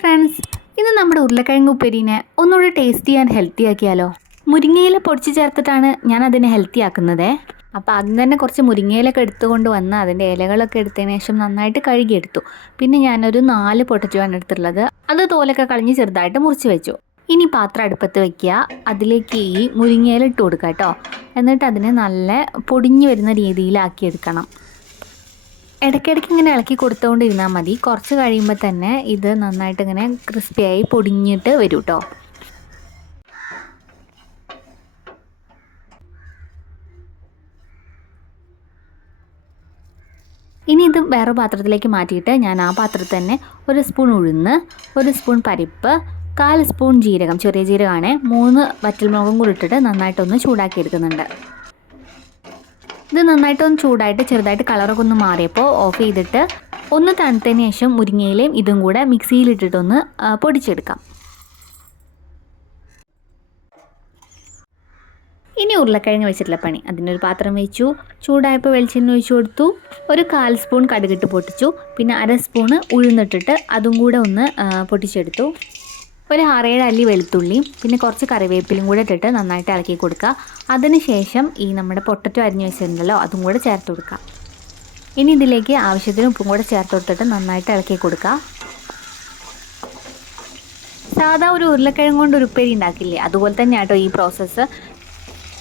Friends, ഇന്ന് നമ്മുടെ ഉരുളക്കിഴങ്ങ് ഉപ്പേരിനെ ഒന്നുകൂടി ടേസ്റ്റി ആൻഡ് ഹെൽത്തി ആക്കിയാലോ. മുരിങ്ങയില പൊടിച്ച് ചേർത്തിട്ടാണ് ഞാൻ അതിനെ ഹെൽത്തി ആക്കുന്നത്. അപ്പോൾ ആദ്യം തന്നെ കുറച്ച് മുരിങ്ങയിലൊക്കെ എടുത്തുകൊണ്ട് വന്ന് അതിൻ്റെ ഇലകളൊക്കെ എടുത്തതിന് ശേഷം നന്നായിട്ട് കഴുകിയെടുത്തു. പിന്നെ ഞാനൊരു 4 പൊട്ടറ്റോ ആണ് എടുത്തിട്ടുള്ളത്. അത് തോലൊക്കെ കളഞ്ഞ് ചെറുതായിട്ട് മുറിച്ച് വെച്ചു. ഇനി പാത്രം അടുപ്പത്ത് വയ്ക്കുക, അതിലേക്ക് ഈ മുരിങ്ങയില ഇട്ട് കൊടുക്കുക കേട്ടോ. എന്നിട്ട് അതിനെ നല്ല പൊടിഞ്ഞു വരുന്ന രീതിയിലാക്കിയെടുക്കണം. ഇടയ്ക്കിടയ്ക്ക് ഇങ്ങനെ ഇളക്കി കൊടുത്തുകൊണ്ടിരുന്നാൽ മതി. കുറച്ച് കഴിയുമ്പോൾ തന്നെ ഇത് നന്നായിട്ട് ഇങ്ങനെ ക്രിസ്പിയായി പൊടിഞ്ഞിട്ട് വരും കേട്ടോ. ഇനി ഇത് വേറെ പാത്രത്തിലേക്ക് മാറ്റിയിട്ട് ഞാൻ ആ പാത്രത്തിൽ തന്നെ 1 സ്പൂൺ ഉഴുന്ന്, 1 സ്പൂൺ പരിപ്പ്, 1/4 സ്പൂൺ ജീരകം, ചെറിയ ജീരകമാണ്, 3 വറ്റൽമുളകും കൂടി ഇട്ടിട്ട് നന്നായിട്ടൊന്ന് ചൂടാക്കി എടുക്കുന്നുണ്ട്. ഇത് നന്നായിട്ടൊന്ന് ചൂടായിട്ട് ചെറുതായിട്ട് കളറൊക്കെ ഒന്ന് മാറിയപ്പോൾ ഓഫ് ചെയ്തിട്ട് ഒന്ന് തണുത്തതിന് ശേഷം മുരിങ്ങയിലയും ഇതും കൂടെ മിക്സിയിലിട്ടിട്ടൊന്ന് പൊടിച്ചെടുക്കാം. ഇനി ഉരുളക്കിഴങ്ങ് വെച്ചിട്ടുള്ള പണി. അതിനൊരു പാത്രം വെച്ചു, ചൂടായപ്പോൾ വെളിച്ചെണ്ണ ഒഴിച്ചു കൊടുത്തു, 1/4 സ്പൂൺ കടുകിട്ട് പൊട്ടിച്ചു, പിന്നെ 1/2 സ്പൂണ് ഉഴുന്നിട്ടിട്ട് അതും കൂടെ ഒന്ന് പൊട്ടിച്ചെടുത്തു. ഒരു 6-7 അല്ലി വെളുത്തുള്ളിയും പിന്നെ കുറച്ച് കറിവേപ്പിലും കൂടെ ഇട്ടിട്ട് നന്നായിട്ട് ഇളക്കി കൊടുക്കുക. അതിനുശേഷം ഈ നമ്മുടെ പൊട്ടറ്റോ അരിഞ്ഞ് വെച്ചിട്ടുണ്ടല്ലോ അതും കൂടെ ചേർത്ത് കൊടുക്കുക. ഇനി ഇതിലേക്ക് ആവശ്യത്തിന് ഉപ്പും കൂടെ ചേർത്ത് കൊടുത്തിട്ട് നന്നായിട്ട് ഇളക്കി കൊടുക്കുക. സാധാ ഒരു ഉരുളക്കിഴങ്ങ് കൊണ്ട് ഒരു ഉപ്പേരി ഉണ്ടാക്കില്ലേ, അതുപോലെ തന്നെ കേട്ടോ ഈ പ്രോസസ്സ്.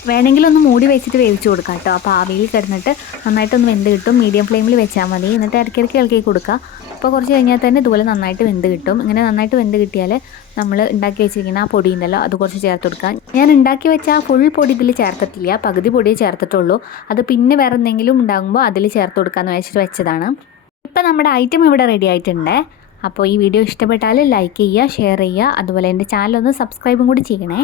വേണമെങ്കിൽ ഒന്ന് മൂടി വെച്ചിട്ട് വേവിച്ച് കൊടുക്കാം കേട്ടോ. അപ്പോൾ ആവിയിൽ കിടന്നിട്ട് നന്നായിട്ടൊന്ന് വെന്ത് കിട്ടും. മീഡിയം ഫ്ലെയിമിൽ വെച്ചാൽ മതി. എന്നിട്ട് ഇടയ്ക്കിടയ്ക്ക് ഇളക്കി കൊടുക്കുക. അപ്പോൾ കുറച്ച് കഴിഞ്ഞാൽ തന്നെ ഇതുപോലെ നന്നായിട്ട് വെന്ത് കിട്ടും. ഇങ്ങനെ നന്നായിട്ട് വെന്ത് കിട്ടിയാൽ നമ്മൾ ഉണ്ടാക്കി വെച്ചിരിക്കുന്ന ആ പൊടി ഉണ്ടല്ലോ അത് കുറച്ച് ചേർത്ത് കൊടുക്കുക. ഞാൻ ഉണ്ടാക്കി വെച്ച ആ ഫുൾ പൊടി ഇതിൽ ചേർത്തിട്ടില്ല, പകുതി പൊടിയേ ചേർത്തിട്ടുള്ളൂ. അത് പിന്നെ വേറെ എന്തെങ്കിലും ഉണ്ടാകുമ്പോൾ അതിൽ ചേർത്ത് കൊടുക്കാമെന്ന് വെച്ചിട്ട് വെച്ചതാണ്. ഇപ്പോൾ നമ്മുടെ ഐറ്റം ഇവിടെ റെഡി ആയിട്ടുണ്ട്. അപ്പോൾ ഈ വീഡിയോ ഇഷ്ടപ്പെട്ടാൽ ലൈക്ക് ചെയ്യുക, ഷെയർ ചെയ്യുക, അതുപോലെ എൻ്റെ ചാനലൊന്ന് സബ്സ്ക്രൈബും കൂടി ചെയ്യണേ.